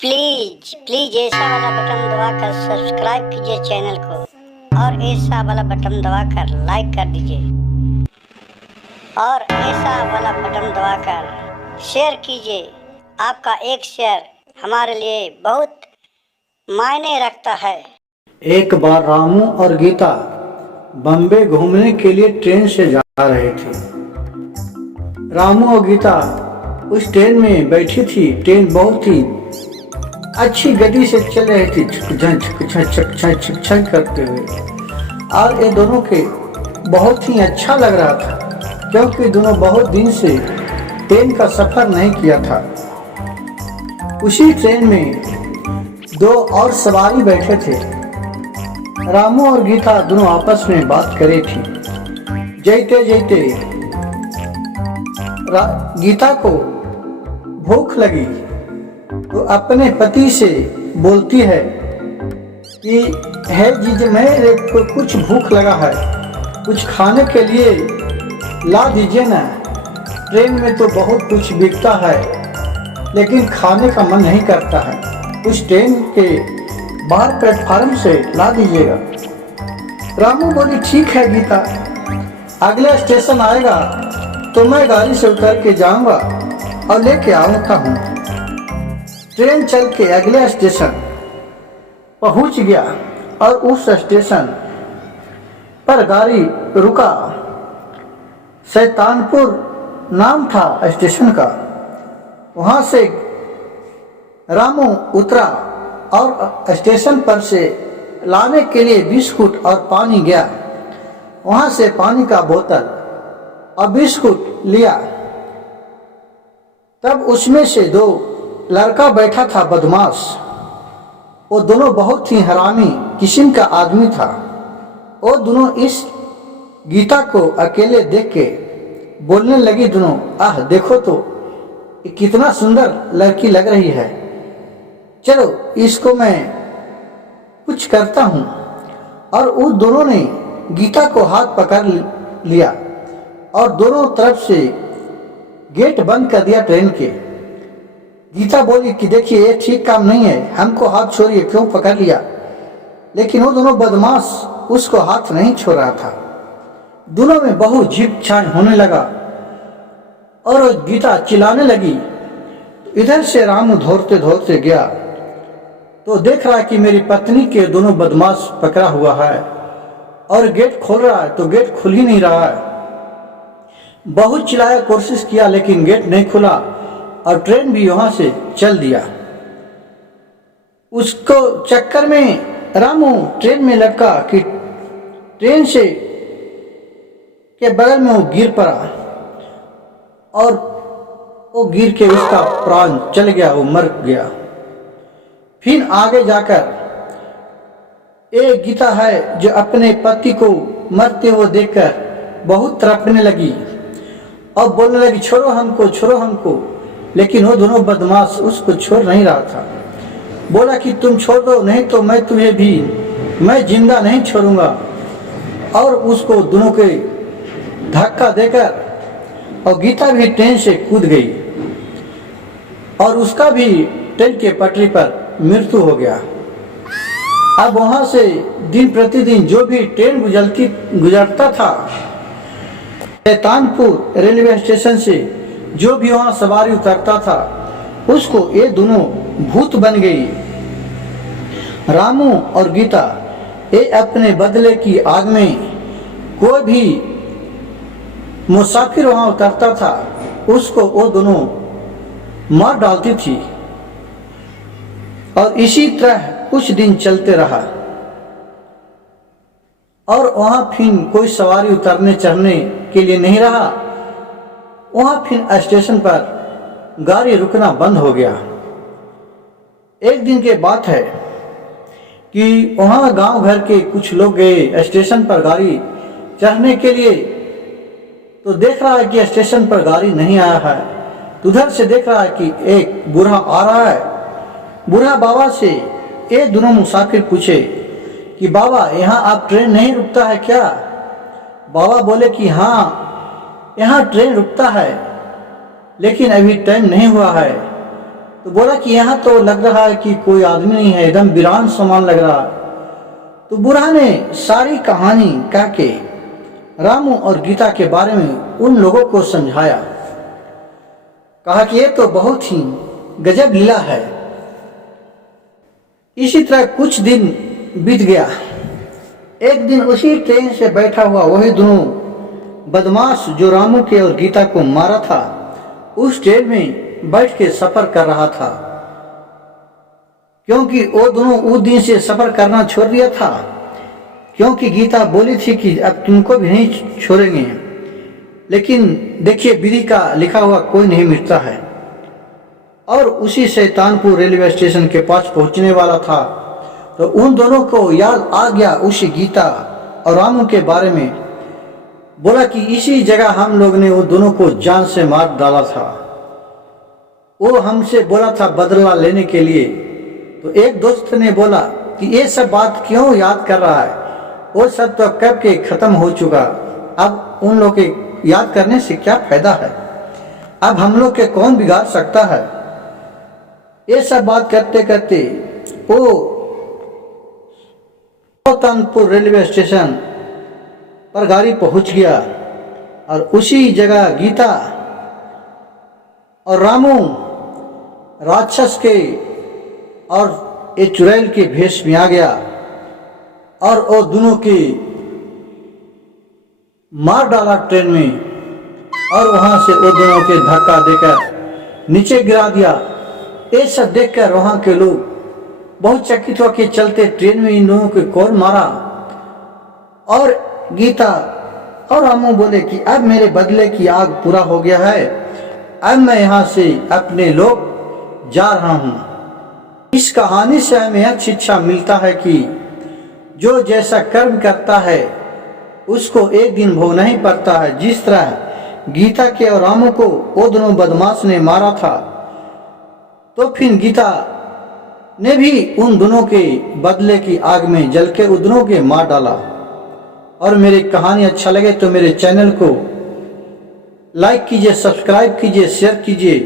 Please please ऐसा वाला button दबाकर सब्सक्राइब कीजिए चैनल को और ऐसा वाला बटन दबाकर लाइक कर दीजिए और ऐसा वाला बटन दबाकर शेयर कीजिए। आपका एक शेयर हमारे लिए बहुत मायने रखता है। एक बार रामू और गीता बम्बे घूमने के लिए ट्रेन से जा रहे थे। रामू और गीता उस ट्रेन में बैठी थी। ट्रेन बहुत ही अच्छी गति से चल रही थी, छक करते हुए, और ये दोनों के बहुत ही अच्छा लग रहा था क्योंकि दोनों बहुत दिन से ट्रेन का सफर नहीं किया था। उसी ट्रेन में दो और सवारी बैठे थे। रामू और गीता दोनों आपस में बात करे थी। जैते जैते गीता को भूख लगी तो अपने पति से बोलती है कि है जी, मेरे को कुछ भूख लगा है, कुछ खाने के लिए ला दीजिए ना। ट्रेन में तो बहुत कुछ बिकता है लेकिन खाने का मन नहीं करता है, उस ट्रेन के बाहर प्लेटफार्म से ला दीजिएगा। रामू बोली ठीक है गीता, अगला स्टेशन आएगा तो मैं गाड़ी से उतर के जाऊंगा और लेके आऊंगा हूँ। ट्रेन चल के अगले स्टेशन पहुंच गया और उस स्टेशन पर गाड़ी रुका। शैतानपुर नाम था स्टेशन का। वहां से रामू उतरा और स्टेशन पर से लाने के लिए बिस्कुट और पानी गया। वहां से पानी का बोतल और बिस्कुट लिया। तब उसमें से दो लड़का बैठा था, बदमाश। वो दोनों बहुत ही हरामी किस्म का आदमी था। वो दोनों इस गीता को अकेले देख के बोलने लगी दोनों, आह देखो तो कितना सुंदर लड़की लग रही है, चलो इसको मैं कुछ करता हूँ। और उस दोनों ने गीता को हाथ पकड़ लिया और दोनों तरफ से गेट बंद कर दिया ट्रेन के। गीता बोली कि देखिए ये ठीक काम नहीं है, हमको हाथ छोड़िए, क्यों पकड़ लिया। लेकिन वो दोनों बदमाश उसको हाथ नहीं छोड़ रहा था। दोनों में बहुत झीप छान होने लगा और गीता चिल्लाने लगी। इधर से रामू दौड़ते दौड़ते गया तो देख रहा है कि मेरी पत्नी के दोनों बदमाश पकड़ा हुआ है और गेट खोल रहा है तो गेट खुल ही नहीं रहा है। बहुत चिल्लाया, कोशिश किया लेकिन गेट नहीं खुला और ट्रेन भी वहां से चल दिया। उसको चक्कर में रामू ट्रेन में लटका कि ट्रेन से के बगल में वो गिर पड़ा और वो गिर के उसका प्राण चल गया, वो मर गया। फिर आगे जाकर एक गीता है जो अपने पति को मरते हुए देखकर बहुत तड़पने लगी और बोलने लगी छोड़ो हमको, छोड़ो हमको। लेकिन वो दोनों बदमाश उसको छोड़ नहीं रहा था। बोला कि तुम छोड़ दो, नहीं तो मैं तुम्हें भी मैं जिंदा नहीं छोड़ूंगा। और उसको दोनों के धक्का देकर और गीता भी ट्रेन से कूद गई और उसका भी ट्रेन के पटरी पर मृत्यु हो गया। अब वहां से दिन प्रतिदिन जो भी ट्रेन गुजरता था, शैतानपुर रेलवे स्टेशन से जो भी वहां सवारी उतरता था, उसको ये दोनों भूत बन गई। रामू और गीता ये अपने बदले की आग में कोई भी मुसाफिर वहां उतरता था उसको वो दोनों मार डालती थी। और इसी तरह कुछ दिन चलते रहा और वहां फिर कोई सवारी उतरने चढ़ने के लिए नहीं रहा। वहां फिर स्टेशन पर गाड़ी रुकना बंद हो गया। एक दिन की बात है कि वहां गांव घर के कुछ लोग गए स्टेशन पर गाड़ी चढ़ने के लिए, तो देख रहा है कि स्टेशन पर गाड़ी नहीं आया है। उधर से देख रहा है कि एक बूढ़ा आ रहा है। बूढ़ा बाबा से ये दोनों मुसाफिर पूछे कि बाबा यहाँ आप ट्रेन नहीं रुकता है क्या? बाबा बोले कि हाँ यहाँ ट्रेन रुकता है लेकिन अभी टाइम नहीं हुआ है। तो बोला कि यहाँ तो लग रहा है कि कोई आदमी नहीं है, एकदम वीरान समान लग रहा है। तो बूढ़ा ने सारी कहानी कह के रामू और गीता के बारे में उन लोगों को समझाया। कहा कि ये तो बहुत ही गजब लीला है। इसी तरह कुछ दिन बीत गया। एक दिन उसी ट्रेन से बैठा हुआ वही दोनों बदमाश जो रामू के और गीता को मारा था, उस ट्रेन में बैठ के सफर कर रहा था, क्योंकि वो दोनों उस दिन से सफर करना छोड़ दिया था, क्योंकि गीता बोली थी कि अब तुमको भी नहीं छोड़ेंगे। लेकिन देखिए, विधि का लिखा हुआ कोई नहीं मिटता है। और उसी शैतानपुर रेलवे स्टेशन के पास पहुंचने वाला था, तो उन दोनों को याद आ गया उसी गीता और रामू के बारे में। बोला कि इसी जगह हम लोग ने वो दोनों को जान से मार डाला था। वो हमसे बोला था बदला लेने के लिए। तो एक दोस्त ने बोला कि ये सब बात क्यों याद कर रहा है, वो सब तो कब के खत्म हो चुका, अब उन लोग के याद करने से क्या फायदा है, अब हम लोग के कौन बिगाड़ सकता है। ये सब बात करते करते वो सुल्तानपुर रेलवे स्टेशन पर गाड़ी पहुंच गया और उसी जगह गीता और रामू राक्षस के और एक चुड़ैल के भेष में आ गया और वो दोनों के मार डाला ट्रेन में, और वहां से वो दोनों के धक्का देकर नीचे गिरा दिया। ये सब देखकर वहां के लोग बहुत चकित होकर चलते ट्रेन में इन दोनों को कौन मारा। और गीता और रामू बोले कि अब मेरे बदले की आग पूरा हो गया है, अब मैं यहाँ से अपने लोग जा रहा हूँ। इस कहानी से हमें यह शिक्षा मिलता है कि जो जैसा कर्म करता है उसको एक दिन भोगना ही पड़ता है। जिस तरह गीता के और रामू को वो दोनों बदमाश ने मारा था, तो फिर गीता ने भी उन दोनों के बदले की आग में जल के उन दोनों के मार डाला। और मेरी कहानी अच्छा लगे तो मेरे चैनल को लाइक कीजिए, सब्सक्राइब कीजिए, शेयर कीजिए